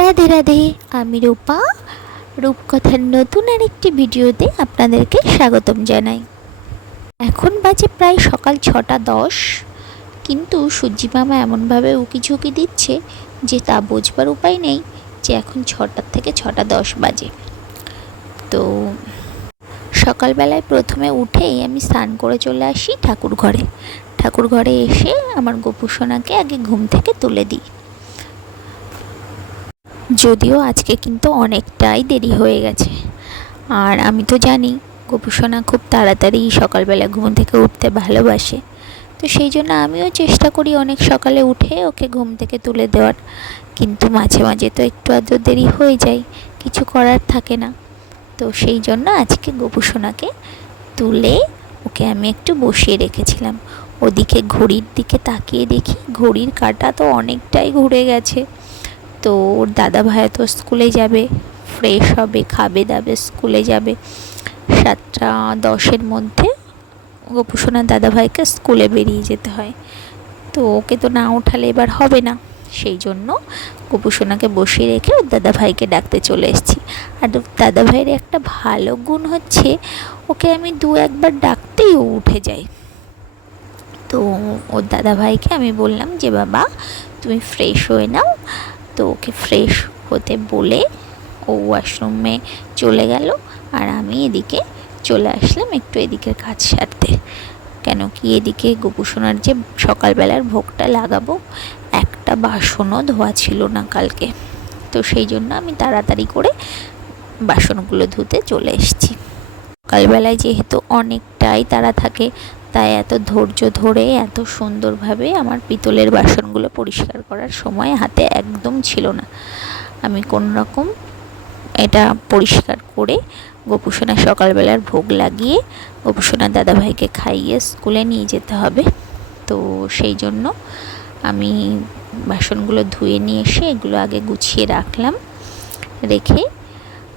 রাধে রাধে। আমি রূপা, রূপকথার নতুন আরেকটি ভিডিওতে আপনাদেরকে স্বাগতম জানাই। এখন বাজে প্রায় সকাল 6:10, কিন্তু সূর্যি মামা এমনভাবে উকিঝুঁকি দিচ্ছে যে তা বোঝবার উপায় নেই যে এখন 6টা থেকে 6:10 বাজে। তো সকালবেলায় প্রথমে উঠেই আমি স্নান করে চলে আসি ঠাকুর ঘরে এসে আমার গোপু সোনাকে আগে ঘুম থেকে তুলে দিই। যদিও আজকে কিন্তু অনেকটাই দেরি হয়ে গেছে, আর আমি তো জানি গোপু সোনা খুব তাড়াতাড়ি সকালবেলা ঘুম থেকে উঠতে ভালোবাসে। তো সেই জন্য আমিও চেষ্টা করি অনেক সকালে উঠে ওকে ঘুম থেকে তুলে দেওয়ার, কিন্তু মাঝে মাঝে তো একটু আধটু দেরি হয়ে যায়, কিছু করার থাকে না। তো সেই জন্য আজকে গোপু সোনাকে তুলে ওকে আমি একটু বসিয়ে রেখেছিলাম। ওদিকে ঘড়ির দিকে তাকিয়ে দেখি ঘড়ির কাঁটা তো অনেকটাই ঘুরে গেছে। তো ওর দাদা ভাই তো স্কুলে যাবে, ফ্রেশ হবে, খাবে দাবে, স্কুলে যাবে। 7:10-এর মধ্যে গোপু সোনার দাদা ভাইকে স্কুলে বেরিয়ে যেতে হয়। তো ওকে তো না ওঠালে এবার হবে না, সেই জন্য গোপু সোনাকে বসিয়ে রেখে ওর দাদা ভাইকে ডাকতে চলে এসেছি। আর দাদা ভাইয়ের একটা ভালো গুণ হচ্ছে, ওকে আমি 2-1 বার ডাকতেই ও উঠে যায়। তো ওর দাদা ভাইকে আমি বললাম যে বাবা তুমি ফ্রেশ হয়ে নাও। তো ওকে ফ্রেশ হতে বলে ও ওয়াশরুমে চলে গেল, আর আমি এদিকে চলে আসলাম একটু এদিকের কাজ সারতে। কেন কি এদিকে গোপু সোনার যে সকালবেলার ভোগটা লাগাবো, একটা বাসনও ধোয়া ছিল না কালকে। তো সেই জন্য আমি তাড়াতাড়ি করে বাসনগুলো ধুতে চলে এসেছি। সকালবেলায় যেহেতু অনেকটাই তাড়া থাকে, তাই এত ধৈর্য ধরে এত সুন্দরভাবে আমার পিতলের বাসনগুলো পরিষ্কার করার সময় হাতে একদম ছিল না। আমি কোনো রকম এটা পরিষ্কার করে গোপু সোনার সকালবেলার ভোগ লাগিয়ে গোপু সোনার দাদাভাইকে খাইয়ে স্কুলে নিয়ে যেতে হবে। তো সেই জন্য আমি বাসনগুলো ধুয়ে নিয়ে এসে এগুলো আগে গুছিয়ে রাখলাম। রেখে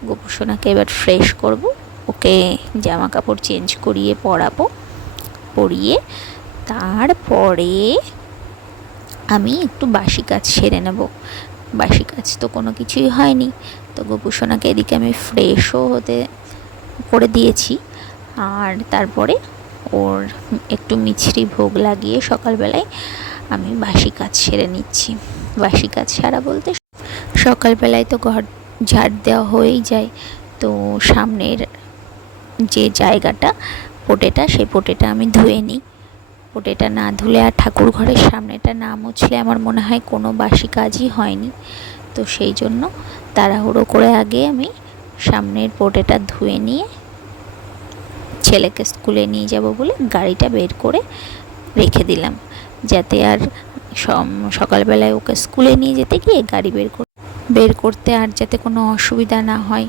গোপু সোনাকে এবার ফ্রেশ করব, ওকে জামা কাপড় চেঞ্জ করিয়ে পরিয়ে তারপরে আমি একটু বাসি কাজ সেরে নেব। বাসি কাজ তো কোনো কিছুই হয়নি। তো গোপু সোনাকে এদিকে আমি ফ্রেশও হতে করে দিয়েছি, আর তারপরে ওর একটু মিছরি ভোগ লাগিয়ে সকালবেলায় আমি বাসি কাজ সেরে নিচ্ছি। বাসি কাজ সারা বলতে সকালবেলায় তো ঘর ঝাড় দেওয়া হয়েই যায়। তো সামনের যে জায়গাটা পোটেটা, সেই পোটেটা আমি ধুয়ে নিই। পোটেটা না ধুলে আর ঠাকুর ঘরের সামনেটা না মুছলে আমার মনে হয় কোনো বাসি কাজই হয়নি। তো সেই জন্য তাড়াহুড়ো করে আগে আমি সামনের পোটেটা ধুয়ে নিয়ে ছেলেকে স্কুলে নিয়ে যাব বলে গাড়িটা বের করে রেখে দিলাম, যাতে আর সকালবেলায় ওকে স্কুলে নিয়ে যেতে গিয়ে গাড়ি বের করতে আর যাতে কোনো অসুবিধা না হয়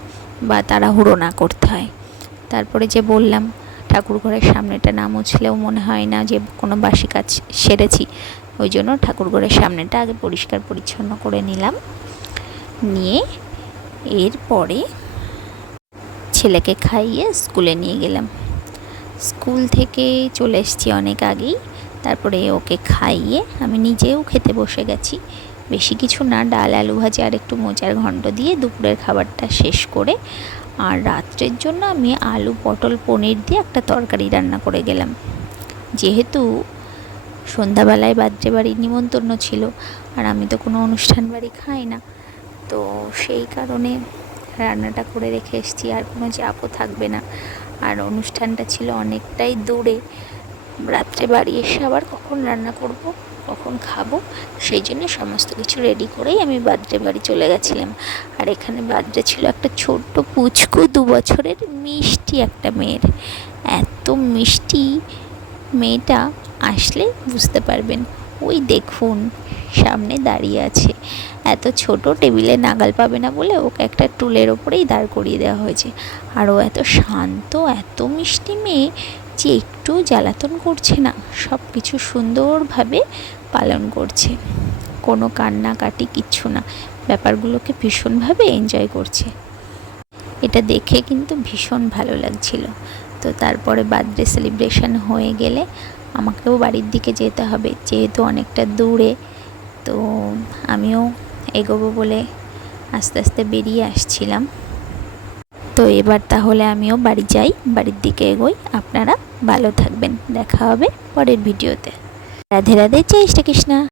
বা তাড়াহুড়ো না করতে হয়। তারপরে যে বললাম ঠাকুর ঘরের সামনেটা না মুছলেও মনে হয় না যে কোনো বাসি কাজ সেরেছি, ওই জন্য ঠাকুর ঘরের সামনেটা আগে পরিষ্কার পরিচ্ছন্ন করে নিলাম। নিয়ে এরপরে ছেলেকে খাইয়ে স্কুলে নিয়ে গেলাম। স্কুল থেকে চলে এসেছি অনেক আগেই। তারপরে ওকে খাইয়ে আমি নিজেও খেতে বসে গেছি। বেশি কিছু না, ডাল আলু ভাজা আর একটু মোচার ঘণ্ট দিয়ে দুপুরের খাবারটা শেষ করে, আর রাত্রের জন্য আমি আলু পটল পনির দিয়ে একটা তরকারি রান্না করে গেলাম। যেহেতু সন্ধ্যাবেলায় বার্থডে বাড়ির নিমন্ত্রণ ছিল, আর আমি তো কোনো অনুষ্ঠান বাড়ি খাই না, তো সেই কারণে রান্নাটা করে রেখে এসেছি। আর কোনো চাপও থাকবে না, আর অনুষ্ঠানটা ছিল অনেকটাই দূরে। রাত্রে বাড়ি এসে আবার কখন রান্না করব, কখন খাবো, সেই জন্য সমস্ত কিছু রেডি করেই আমি বার্থডে বাড়ি চলে গেছিলাম। আর এখানে বার্থডে ছিল একটা ছোট্ট পুচকু 2 বছরের মিষ্টি একটা মেয়ের। এত মিষ্টি মেয়েটা, আসলে বুঝতে পারবেন। ওই দেখুন সামনে দাঁড়িয়ে আছে। এত ছোট, টেবিলে নাগাল পাবে না বলে ওকে একটা টুলের ওপরেই দাঁড় করিয়ে দেওয়া হয়েছে। আর ও এত শান্ত, এত মিষ্টি মেয়ে যে একটু জ্বালাতন করছে না, সব কিছু সুন্দরভাবে পালন করছে, কোনো কান্নাকাটি কিচ্ছু না, ব্যাপারগুলোকে ভীষণভাবে এনজয় করছে। এটা দেখে কিন্তু ভীষণ ভালো লাগছিল। তো তারপরে বার্থডে সেলিব্রেশন হয়ে গেলে আমাকেও বাড়ির দিকে যেতে হবে, যেহেতু অনেকটা দূরে। তো আমিও এগোবো বলে আস্তে আস্তে বেরিয়ে আসছিলাম। তো এবার তাহলে আমিও বাড়ি যাই, বাড়ির দিকে এগোই। আপনারা ভালো থাকবেন, দেখা হবে পরের ভিডিওতে। রাধে রাধে, জয় শ্রীকৃষ্ণ।